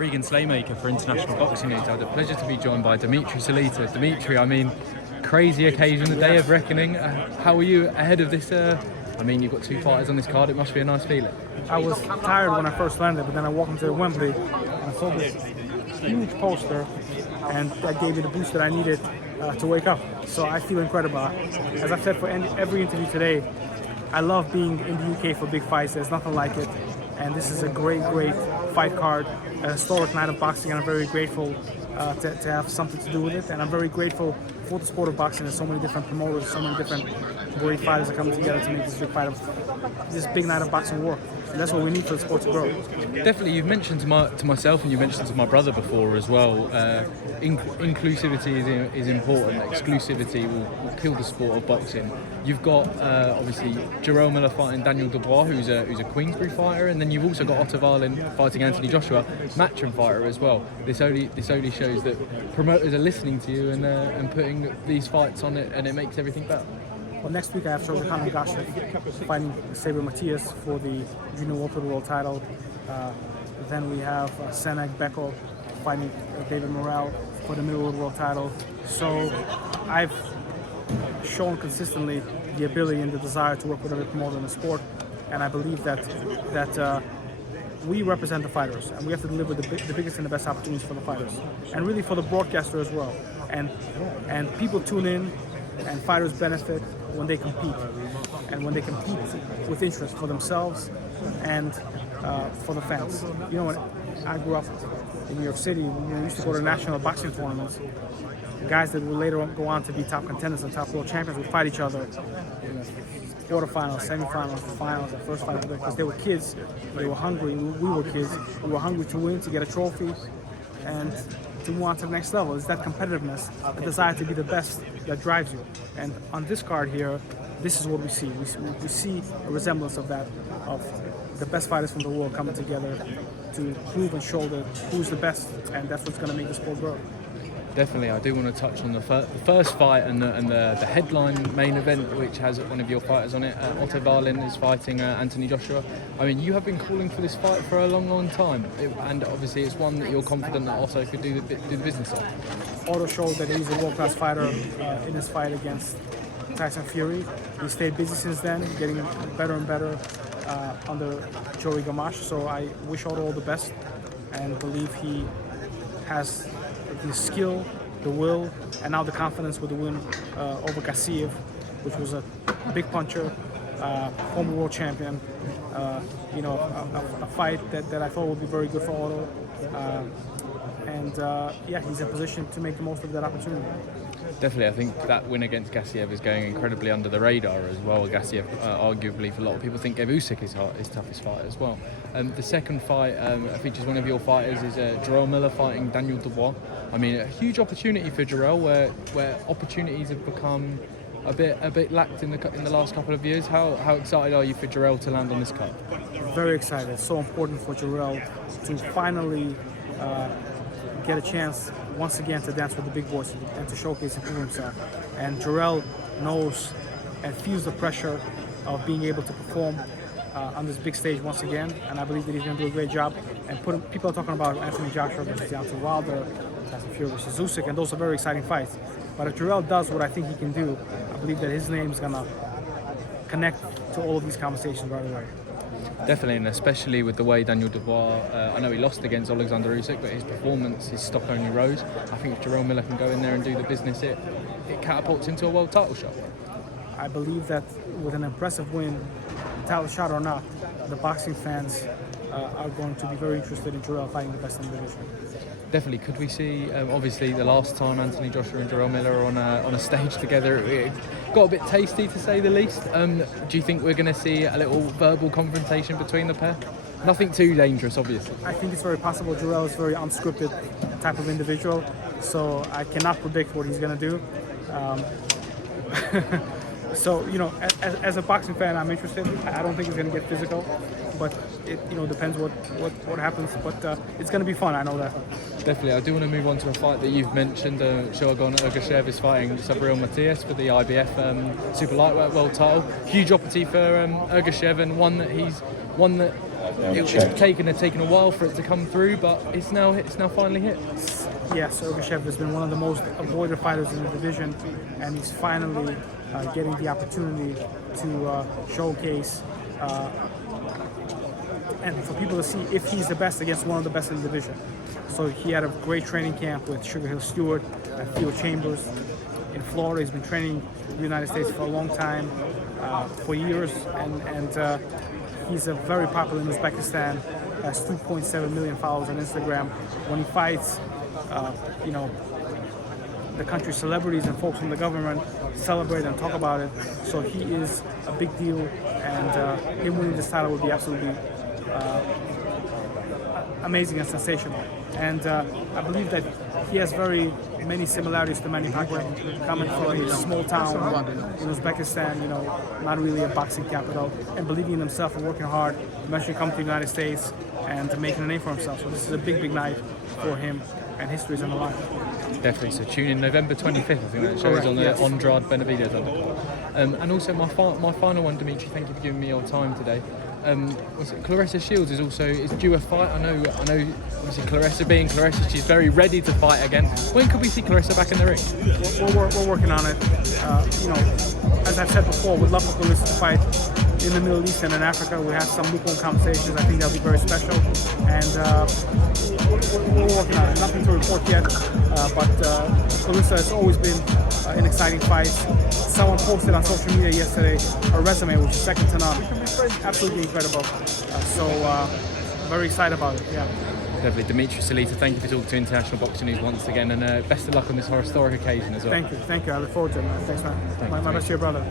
Regan Slaymaker for International Boxing News. I had the pleasure to be joined by Dmitiry Salita. Dmitiry, I mean, crazy occasion, the day of reckoning. How are you ahead of this? I mean, you've got two fighters on this card. It must be a nice feeling. I was tired when I first landed, but then I walked into Wembley and I saw this huge poster, and that gave me the boost that I needed to wake up. So I feel incredible. As I've said for every interview today, I love being in the UK for big fights. There's nothing like it. And this is a great fight card, a historic night of boxing, and I'm very grateful to have something to do with it. And I'm very grateful for the sport of boxing. There's so many different promoters, so many different great fighters are coming together to make this big night of boxing work. And that's what we need for the sport to grow. Definitely, you've mentioned to myself and you mentioned to my brother before as well, inclusivity is important. Exclusivity will kill the sport of boxing. You've got obviously Jarrell Miller fighting Daniel Dubois, who's a Queensbury fighter, and then you've also got Otto Wallin fighting Anthony Joshua, matchroom fighter as well. This only shows that promoters are listening to you and putting these fights on it, and it makes everything better. Well, next week I have Shohagon Ergashev fighting Matias for the junior welterweight world title. Then we have Senec Beko fighting David Morrell for the middleweight world title. So I've shown consistently the ability and the desire to work with every promoter in the sport, and I believe that we represent the fighters, and we have to deliver the biggest and the best opportunities for the fighters, and really for the broadcaster as well. And people tune in, and fighters benefit when they compete, and when they compete with interest for themselves and for the fans. You know, when I grew up in New York City, we used to go to national boxing tournaments. Guys that would later on go on to be top contenders and top world champions would fight each other in the quarterfinals, semifinals, finals, and first finals, because they were kids, they were hungry, we were kids, we were hungry to win, to get a trophy, and to move on to the next level. It's that competitiveness, the desire to be the best that drives you. And on this card here, this is what we see. We see a resemblance of that, of the best fighters from the world coming together to prove and show that who's the best, and that's what's going to make the sport grow. Definitely, I do want to touch on the first fight and the headline main event, which has one of your fighters on it. Otto Wallin is fighting Anthony Joshua. I mean, you have been calling for this fight for a long time, and obviously it's one that you're confident that Otto could do the business of. Otto showed that he's a world-class fighter in his fight against Tyson Fury. He stayed busy since then, getting better and better under Joey Gamache. So I wish Otto all the best, and believe he has the skill, the will, and now the confidence with the win over Gassiev, which was a big puncher, former world champion. You know, a fight that I thought would be very good for Otto. Yeah, he's in position to make the most of that opportunity. Definitely, I think that win against Gassiev is going incredibly under the radar as well. Gassiev, arguably, for a lot of people, think gave Usyk his toughest fight as well. The second fight features one of your fighters, is Jarrell Miller fighting Daniel Dubois. I mean, a huge opportunity for Jarrell, where opportunities have become a bit lacked in the last couple of years. How excited are you for Jarrell to land on this card? Very excited. It's so important for Jarrell to finally get a chance once again to dance with the big boys and to showcase and prove himself. And Jarrell knows and feels the pressure of being able to perform on this big stage once again, and I believe that he's going to do a great job. And people are talking about Anthony Joshua versus Deontay Wilder, Tyson Fury versus Usyk, and those are very exciting fights. But if Jarrell does what I think he can do, I believe that his name is going to connect to all of these conversations right away. Definitely, and especially with the way Daniel Dubois, I know he lost against Alexander Usyk, but his performance, his stock only rose. I think if Jarrell Miller can go in there and do the business, it catapults into a world title shot. I believe that with an impressive win, title shot or not, the boxing fans are going to be very interested in Jarrell fighting the best in the division. Definitely. Could we see, obviously the last time Anthony Joshua and Jarrell Miller are on a stage together, it got a bit tasty to say the least. Do you think we're going to see a little verbal confrontation between the pair? Nothing too dangerous, obviously. I think it's very possible. Jarrell is a very unscripted type of individual, so I cannot predict what he's going to do. So, you know, as a boxing fan, I'm interested. I don't think it's going to get physical, but it, you know, depends what happens. But it's going to be fun, I know that. Definitely. I do want to move on to a fight that you've mentioned. Shohagon Ergashev is fighting Matias for the IBF Super Lightweight World Title. Huge opportunity for Ergashev, and one that It's taken a while for it to come through, but it's now finally hit. Yes, Ergashev has been one of the most avoided fighters in the division, and he's finally getting the opportunity to showcase and for people to see if he's the best against one of the best in the division. So he had a great training camp with Sugar Hill Stewart at Field Chambers in Florida. He's been training in the United States for a long time, for years, and he's very popular in Uzbekistan. Has 2.7 million followers on Instagram. When he fights, the country's celebrities and folks from the government celebrate and talk about it. So he is a big deal, and him winning this title would be absolutely amazing and sensational. And I believe that he has very many similarities to Manny Pacquiao, coming from a small town in Uzbekistan, not really a boxing capital, and believing in himself and working hard, eventually come to the United States and making a name for himself. So this is a big, big night for him, and history is on the line. Definitely. So tune in November 25th. I think that shows. Correct, On the yes. Andrade Benavidez undercard. And also my final one, Dmitry. Thank you for giving me your time today. Claressa Shields is due a fight. I know. Obviously, Claressa being Claressa, she's very ready to fight again. When could we see Claressa back in the ring? We're working on it. As I've said before, we'd love for Claressa to fight in the Middle East and in Africa. We have some lukewarm conversations. I think that'll be very special, and we're working on it. Nothing to report yet, but Claressa has always been an exciting fight. Someone posted on social media yesterday her resume, which is second to none. Absolutely incredible. Very excited about it. Yeah. Lovely. Dmitry Salita, thank you for talking to International Boxing News once again, and best of luck on this historic occasion as well. Thank you. I look forward to it, man. Thanks, man. My best to your brother.